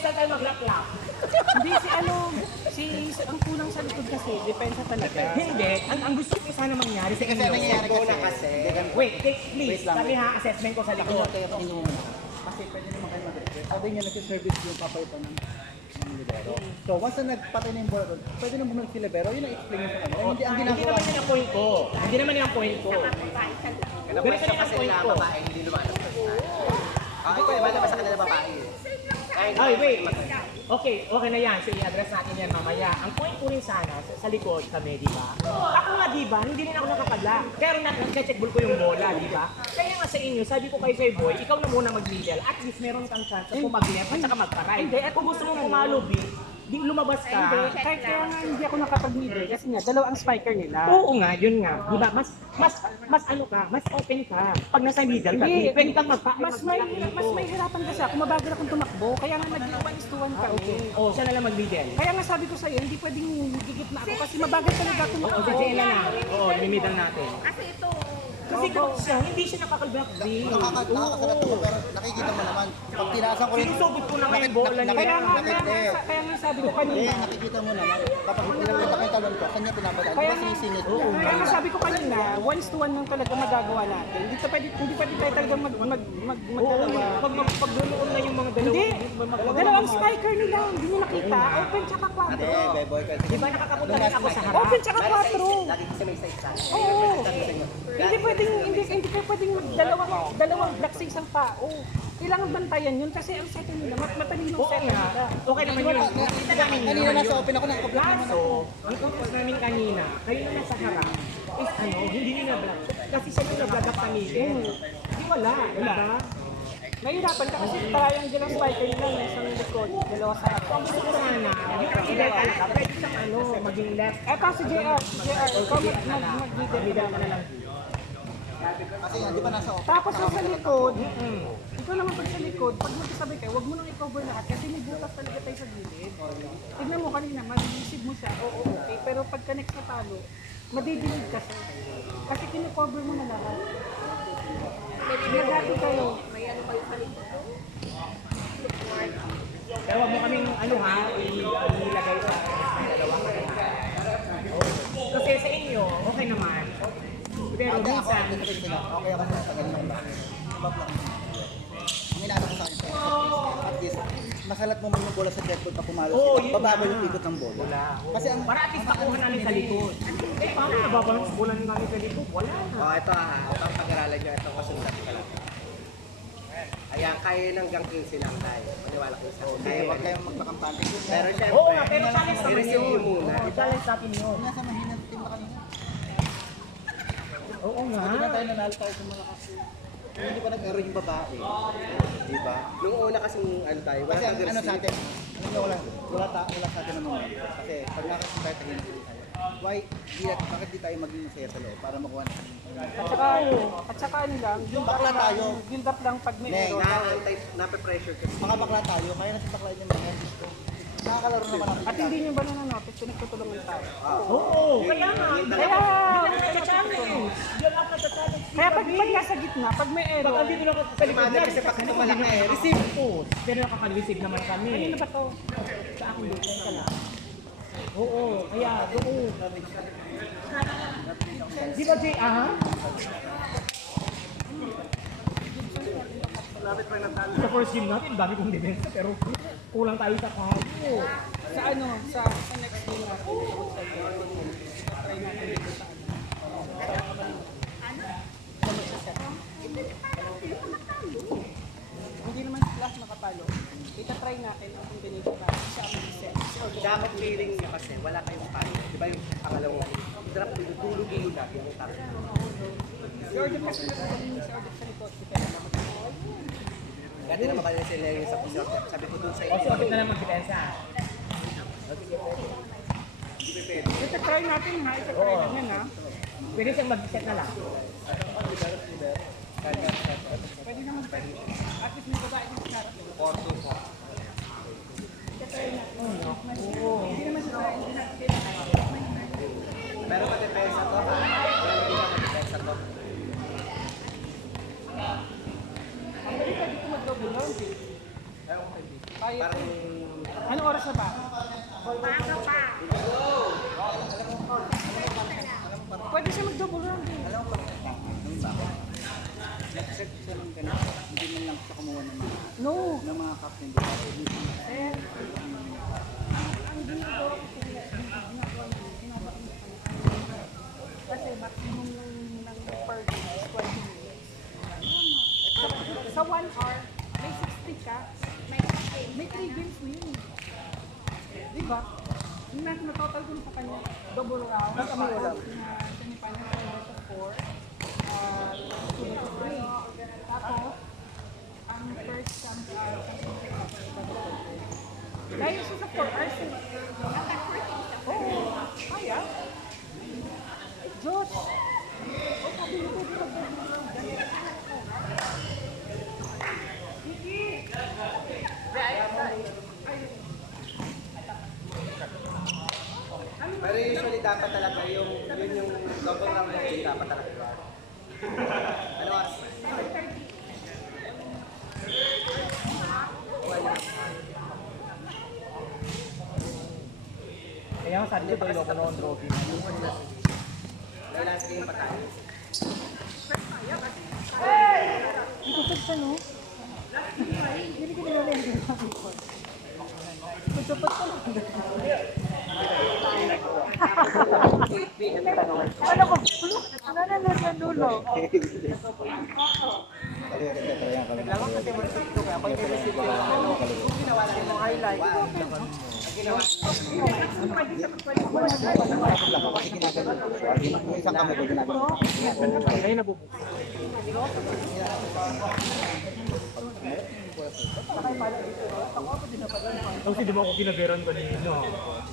saan tayo mag-lap-lap. Hindi ang kulang sa likod kasi, depensa talaga. Hindi. Ang gusto ko sana mangyari sa Kasi inyo. nangyayari kasi. Wait, please. Sabi ha, assessment ko sa likod. Kasi pwede naman kayo mag-request. Sabi niya nag-service yung papaypa ng libero. So once na nagpatay na yung bola doon, pwede na bumalik si libero, yun ang explain niya sa kanila. Hindi ang Hindi ginagawa. naman yun ang point ko. Hindi naman yun ang point ko. Ganito na ang point ko. Hindi lumalabas. Okay, pwede ba naman sa kanila babae? Ay, wait. Okay na yan. So, i-address natin yan mamaya. Ang point ko rin sana, sa likod kami, di ba? Ako nga, di ba? Hindi rin ako nakapagla. Pero nag-checkball ko yung bola, di ba? Kaya nga sa inyo, sabi ko kay Sir Boy, ikaw na muna mag-middle. At least meron kang chance kung mag-left at saka mag-right. Hindi, at kung gusto mong pumalobi, di lumabas ka. Kahit kaya nga hindi ako nakapag-middle kasi nga, dalawa ang spiker nila. Oo nga, yun nga. Di ba? Mas ano ka, mas open ka. Pag nasa middle ka, Hindi, pwede kang mas may hirapan kasi ako, mabagal akong tumakbo. Kaya nga nag-1-1 kami. Oo, siya na lang mag-middle. Kaya nga sabi ko sa'yo, hindi pwedeng gigit na ako kasi mabagal talaga ako Oo, tumakbo. sa Jela na. Oo, lumimidan natin. Kasi ito, Kasi kung siya, hindi siya nakakal-block din. Nakakasalat ko, pero nakikita mo naman. Pag tinaasan ko rin, Sinusugod ko naman yung bola nila. Kaya nga sabi ko hindi, kanina. nakikita mo naman. Kapag pinapita ko yung talon ko, kanya pinapadaan. Di ba sinisingit ko? Kaya nga sabi ko kanina, 1-1 lang talaga magagawa natin. Hindi pwede tayo talaga magdalawa. Pag doon na yung mga dalawa. Hindi, dalawang spiker nila, hindi nyo nakita. Open tsaka 4. Beboy, kasi Di ba nakakapunta rin ako sa harap? Open tsaka 4. Lagi kasi may size sa Oo. Hindi kayo pwedeng dalawang block sa isang tao. Kailangan bantayan yun kasi ang setting nila, matalino ang setting nila. Okay naman yun. Kita namin yun. kanina nasa open ako, nakablock naman Kaso, ang focus namin kanina, kayo na nasa harap, is hindi nyo na-block. Kasi siya yung na-block up sa meeting. Di wala, di ba? Nahihirapan ka kasi triangle ang spiker nila ng isang likod, dalawa sa harap. Ang gusto ko sana, yung ang ideal ka, pwede siyang maging left. Eto si JR, ikaw mag-leader Middle ka na lang. Kasi nga, di ba nasa open? Tapos yung sa likod, ikaw naman pag sa likod, pag magkasabay kayo, huwag mo nang i-cover lahat kasi may butas talaga tayo sa gilid. Tignan mo kanina, mag-receive mo siya, oo, okay. Pero pagka next na talo, madidilig kasi. Kasi kinu-cover mo na lahat. Magati kayo. may ano kayo sa likod. Pero wag mo kaming ilagay sa dalawa ka. Kasi sa inyo, okay naman. Pero Hindi ako, minsan, okay ako sa tagal ng back. Back lang. Ang inaano ko sa akin, at least, masalat mo man yung bola sa checkpoint pa pumalo. Oo, yun Bababa na. yung ikot ng bola. Kasi ang para at least makuha namin sa likod. Eh, paano nababalance bola namin sa likod? Wala na. Oh, ito ito ang pag-aralan nyo, ito kasundan ko lang. Ayan, kaya ng hanggang 15 lang tayo. Maniwala ko sa akin. kaya huwag kayong magpakampante. Pero syempre, Oo nga, pero challenge naman i-receive yun. nyo muna. Oo, challenge natin yun. Nasa mahina ng team na kanina. Oo nga. Hindi na tayo nanalo tayo sa mga kasi. Hindi pa nag-error yung babae. Di ba? Nung una kasing ano tayo, wala Kasi ang kang ano sa atin, wala sa atin ng moment. Kasi pag nakasing tayo, tahimik ulit tayo. Why, bakit di tayo maging masaya sa loob para makuha na At saka ano lang, Bakla tayo. build up lang pag may Neng, error. nape-pressure kasi. mga bakla tayo, kaya na sa bakla yung mga gusto. Nakakalaro naman natin. At hindi nyo ba nananotice, pinagtutulungan tayo. Oo, kaya nga. Kaya, Challenge. Yan ang nasa-challenge. kaya pag nasa gitna, pag may Pag error, andito lang sa likod Madam, kasi pag ito malaki, receive po. Pero nakaka-receive naman kami. ano ba to? Sa akin dito, ka lang. Oo, kaya doon. Di ba, Jay? Sa first game natin, dami kong depensa, pero kulang tayo sa kayo. Sa ano, sa next game natin, try natin dito sa hindi naman si Clash makapalo. Ita-try natin ang combination natin sa set. Dapat feeling nyo kasi, wala kayong paano. Di ba yung pangalawang drop dito, dulo-dulo natin yung target. Si Order kasi si Order sa likod. Depende naman. Dati naman kanina sila yung sa puso. Sabi ko dun sa O, inyo. sorry na lang mag-depensa. Ita-try natin ha, ita-try natin yan ha. Pwede siyang mag-set na lang. Pwede naman pwede. At least may babae din sa harap. Hindi naman siya tayo. Pero ma-depensa to ha. Hindi na ma-depensa to. Ang galing pwede ko mag-double round eh. Kaya Parang Anong oras na ba? Pwede siya mag-double round eh. Alam mo ba? Nag-set siya ng ganito. Hindi man lang siya kumuha ng mga No. captain. Sir, ang ginagawa ko kasi maximum ng per game is 20 minutes. Sa 1 hour, may 60 ka. May 3 games na yun. Diba? Yung na-total ko sa kanya, double round. Na semifinal sa 4. Sunod sa 3. Tapos, ang first dahil siya sa 4 hours. Oo, kaya. Diyos! Sabi mo ko Pero usually dapat talaga yung double round na yun, dapat talaga. Ano oras? Kaya nga sabi ko, tuloy ko noon trophy. May last game pa tayo. ito sa no? Hindi ko nila rin din sabi ko. Pagsapat ko lang. Ano ko? Nananood ng dulo. Naglaman kasi mo ito kaya pag i-receive ko yung ano, kung ginawa natin yung highlight. Ang ginawa Isang kami ko ginagawa. Kayo nabubuo. Kasi di mo ako kinaberan kanina.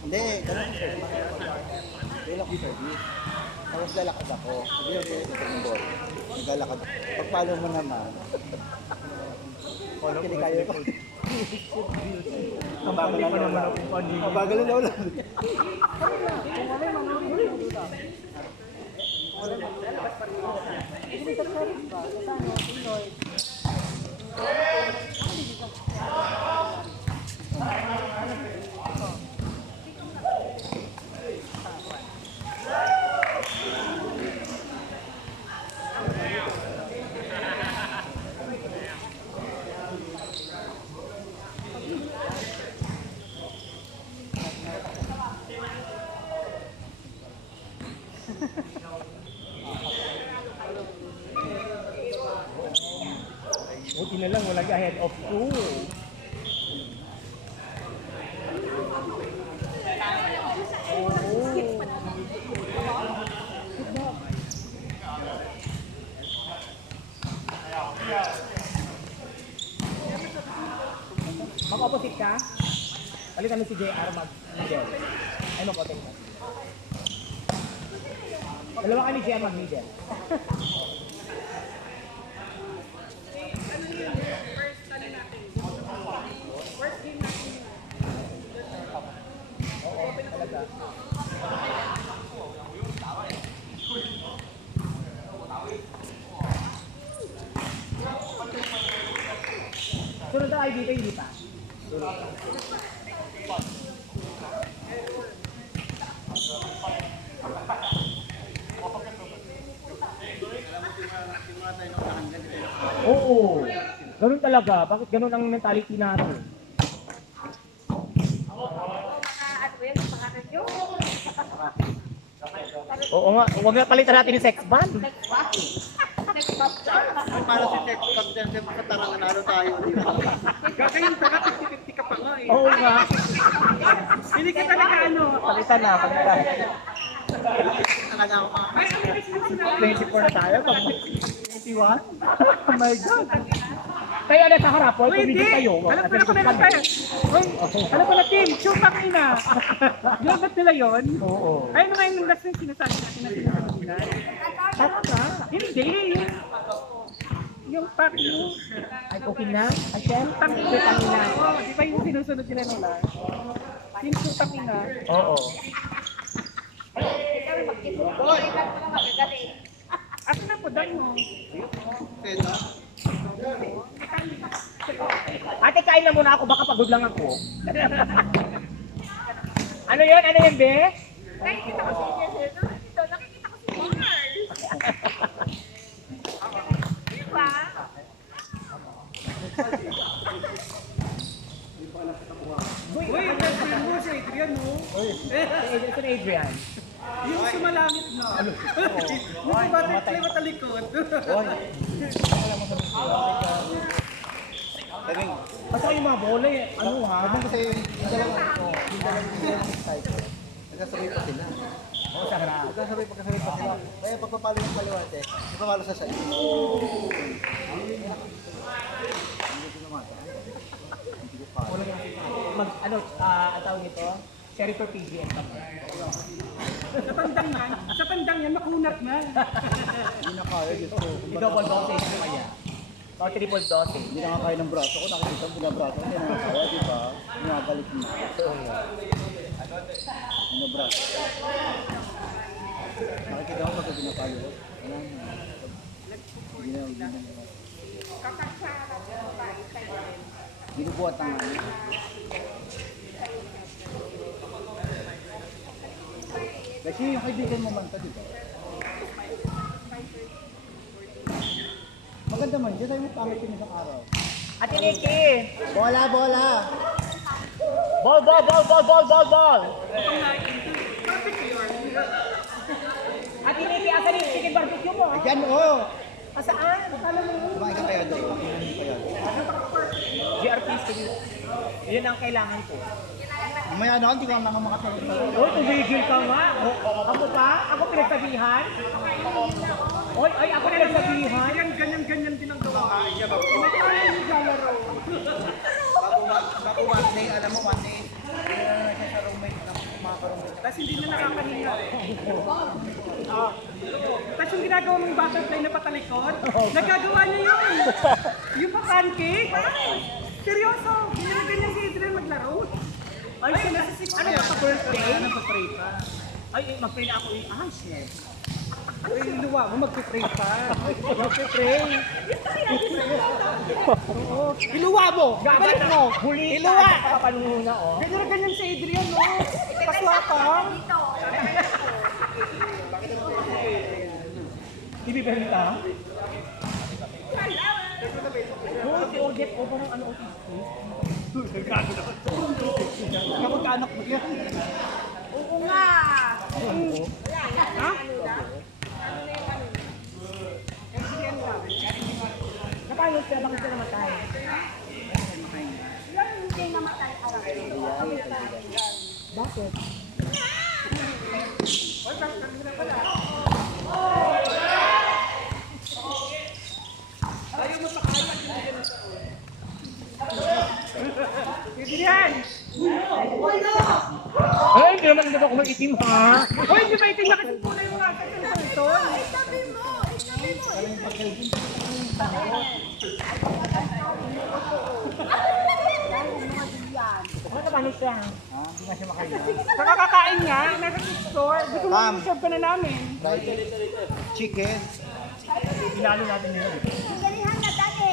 Hindi, ganun ko service. Kailan ko service. Tapos lalakad ako. Hindi ako yung ball. Naglalakad. Pag-follow mo naman. Hindi kayo ko. Ang bagal pa naman ako kanina. Mabagal na ulan. Buti na lang, walang ahead of 2. Mag-opposite ka? Palitan mo si JR mag-middle. Ay, mag-opposite ka. Dalawa ka ni JR mag-middle. Sunod na kayo dito, hindi pa. Oo. Ganun talaga. Bakit ganun ang mentality natin? Oo nga. Huwag na palitan natin yung sex ban. Para si Tex Captain, sa tarang nanalo tayo. Gagayin ka na, 50-50 ka pa nga eh. Oo nga. Hindi ka talaga ano. Palitan na, palitan. Talaga ako. 24 na tayo. 21? Oh my God. Kaya na sa harap, Uy, tumigil hindi. kayo. Alam ko na kung meron tayo. Uy, ano pala team? Shootang ina. Yung ba't nila yun? Oo. Ay, mga yung last na sinasabi natin na sinasabi nila. Tama na. Hindi. Yung pack mo. Ay, okay na? Ashen? Shootang ina. Oo, di ba yung sinusunod nila nila? Yung shootang ina. Oo. Ako na po, dam mo. Pwede. Ate, kain na muna ako, baka pagod lang ako. Ano yun? Ano yun, be? Nakikita ko si Jesse. Dito, nakikita ko si Mars. Diba? Uy, ang ganda mo si Adrian, no? Ito na Adrian. Yung sumalangit na. Yung butterfly matalikod. Laging, Basta yung mga bola eh. Ano ha? habang kasi yung dalawang side, nagkasabay pa sila. Oo, sa harap. Nagkasabay pa sila. Kaya pagpapalo yung kaliwate, ipapalo sa side. Hindi ko naman. Hindi ko kaya. Ano, ang tawag nito? Cherry for PGN kami. Sa tandang yan, makunat na. Hindi na kaya, Diyos ko. I-double dosage mo kaya. O triple dosage. Hindi na nga kaya ng braso ko. Nakikita mo binabraso ko. Hindi na nga kaya, di ba? Pinagalit mo. Binabraso. Nakikita mo pagka pinapalo ko. Wala na. Hindi na. Binubuhat na nga. Kasi yung kaibigan mo man ka, di ba? Maganda man, hindi tayo pangit yung isang araw. Ate Nikki! Bola, bola! Ball, ball, ball, ball, ball, ball, ball! Ate Nikki, asan yung chicken barbecue mo? Ayan, oh! Asaan? Kumain ka kayo, Dre. Kumain kayo. GRPs, yun ang kailangan ko. Mamaya na, hindi ko lang naman makatulog. Uy, tumigil ka nga. Ako pa? Ako pinagsabihan? Oy, ay, ako pinagsabihan? Ganyan din ang gawa. Bago one day, alam mo, one day, na siya sa roommate na mga roommate. Tapos hindi na nakakahinga. Tapos yung ginagawa mong butterfly na patalikod, nagagawa niya yun. Yung pa-pancake. Seryoso, ganyan si Adrian maglaro. Ay, ano ba pa birthday? Ano pa pray pa? Ay, mag-pray na ako. Ah, shit. Ay, luwa mo, magpipray pa. Mag-pray. Iluwa mo! Balik mo. Huli ka. Papanuna, oh. Ganyan si Adrian, no? Paswa pa. Ibibenta? Oo, si Odette. O, parang ano, autistic. Kamag-anak mo yan. Oo nga. Ha? Napano siya? Bakit siya namatay? Ilan hindi namatay araw. Bakit? Adrian! Ay, hindi naman hindi ako mag-itim, ha? Hoy, di ba itin na kasi kulay mo nga sa ito? Itabi mo. Itabi mo. Ano paano siya? Ha? Hindi nga siya makain. Sa kakakain nga, nasa store. Gusto mo Ma'am. i-serve ka na namin. Chicken. Ilalo natin yun. Galihan na dati.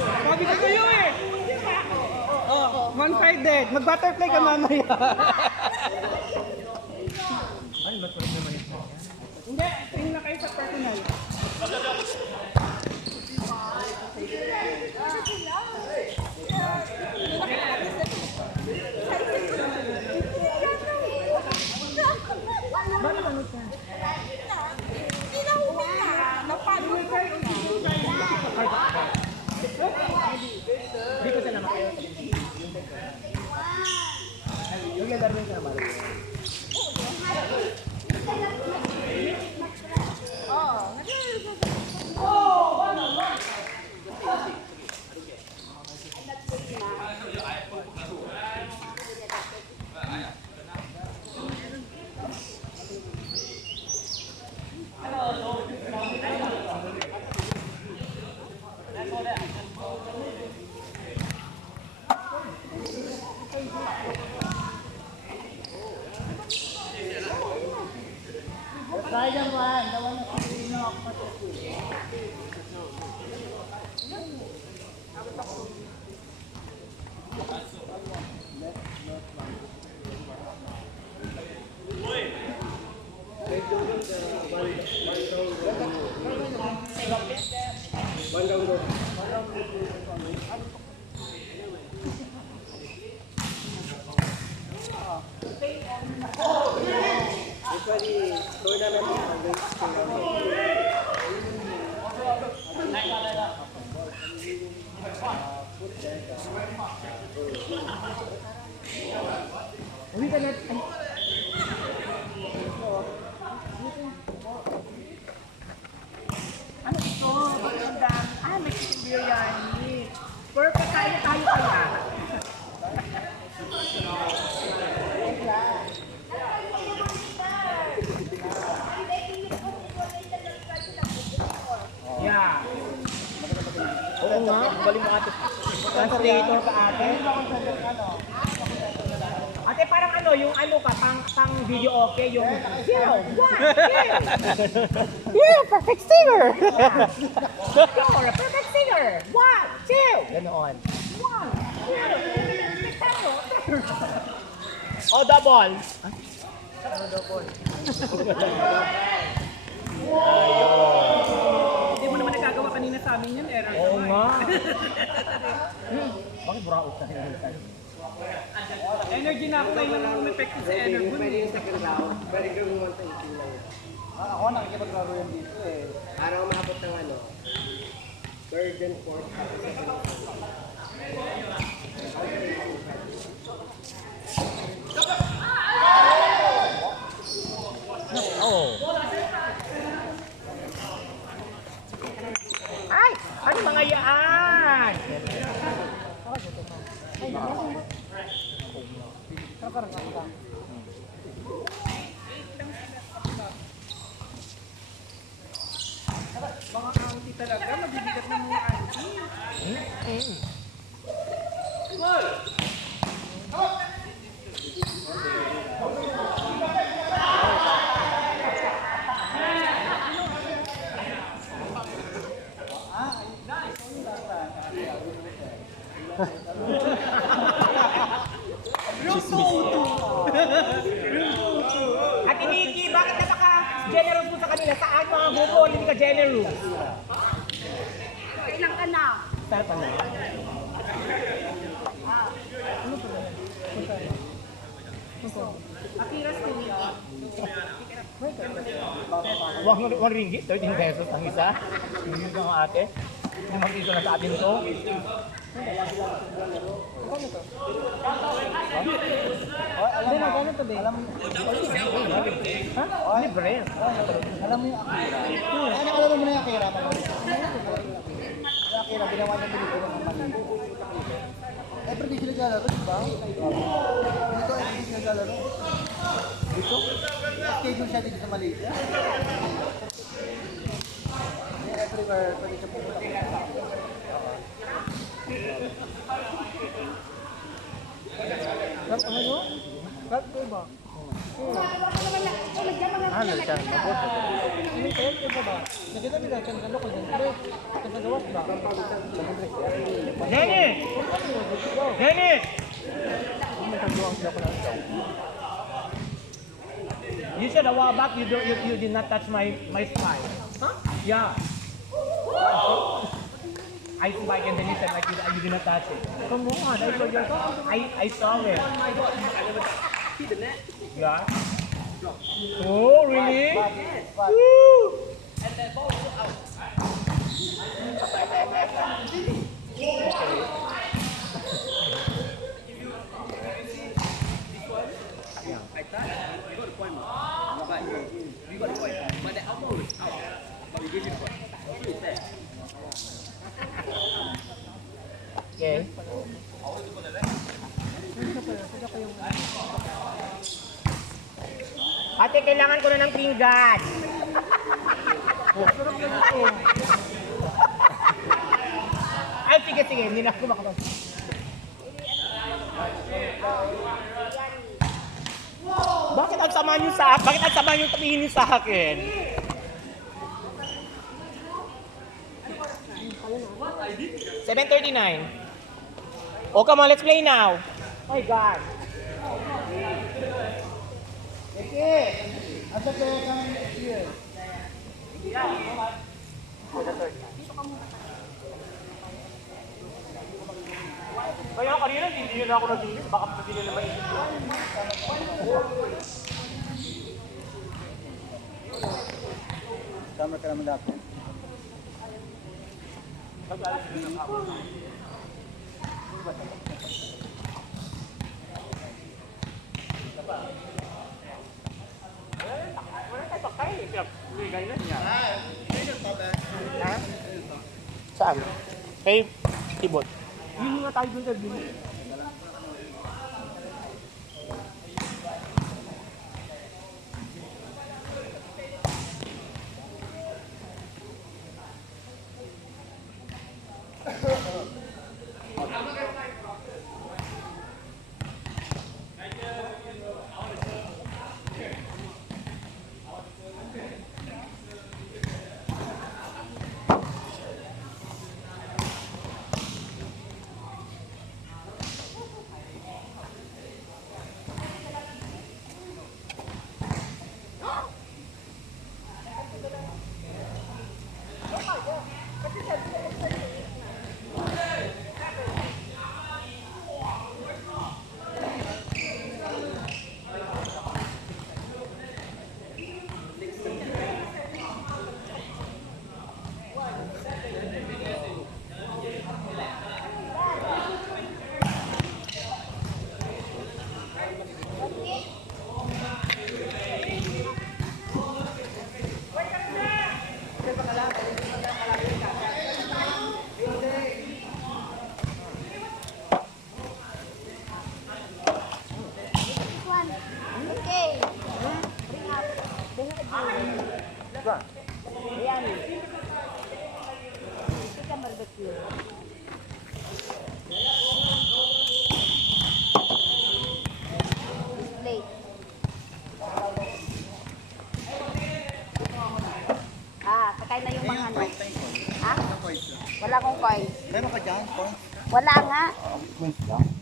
Sabi ko sa'yo eh. One-sided. Mag-butterfly ka mamaya. Ay, mas malit naman ito. Hindi, tingin na kayo sa personal. Bakit ano siya? Hindi na huminga. Napagod na. Hindi ko siya naman kayo. Yung leather rin siya naman. Kaya naman, dawan na sa inyo. Usually, tournament against Uwi ka na. Ano ito? Magandang. May chicken biryani. Perfect. Kaya tayo kaya. Yeah. Oo nga, galing mo ate. Translator ka ate. Ate, parang ano, yung ano ka, pang video okay, yung zero, one, two. You're a perfect singer. You're a perfect singer. One, two. Ganoon. One, two. Oh, double. Hindi mo naman nagagawa kanina sa amin yun. Error Oo naman. nga. Bakit buraot ka rin? Energy na ako kayo lang umepekto sa Pwede energy. yung second round, pwede gawin 120 lang yan. Ako nakikipaglaro yan dito eh. Para umabot ng ano, burden port. Oo. Ay! Ano mga yaan? Mga auntie talaga, mabibigat ng mga auntie. Ate Nikki, bakit napaka-generous mo sa kanila? Saan mga grupo hindi ka generous? Kailan ka na? Saan pa na? Akiras Tiniki. One ringgit, 13 pesos ang isa. Hindi ka nga ate. Limang piso na sa atin to. Alam mo, gano'n to din. Ha? Libre. Alam mo yung Akira. Ano alam mo na yung Akira? Yung Akira, ginawa niya binigyan ng mali. Every day sila naglalaro, di ba? Dito, every day sila naglalaro. Dito? Schedule siya dito sa Malaysia. Everywhere, pwede siya pupunta. Ano? Kat ko ba? Ano siya? Ano ko ba? Nakita nila siya ng lokal din. Pero, kasagawas ba? Lenny! Lenny! You said a while back you did not touch my spine. Huh? Yeah. I spike and then you said like you did not touch it. Come on, I saw it. Yeah. Oh really? Woo! Okay. Ate, kailangan ko na ng pinggan. Ay, sige, hindi na ako makapag. Bakit ang sama niyo sa akin? Bakit ang sama niyo tumingin niyo sa akin? 7:39. Oh, come on, let's play now. Oh my God. Eke, asa kaya kami next year? Kaya kanina, hindi yun ako nag-English. Baka hindi nila maisip yun. Sama ka naman dati. Saan? Kay Tibot. Yun nga tayo dun sa dulo. Okay. Bring up. Bring up. Ayan. Chicken barbecue. Plate. Pakain na yung mga ano. Ha? Wala akong coins. Meron ka dyan? Wala nga. Coins lang.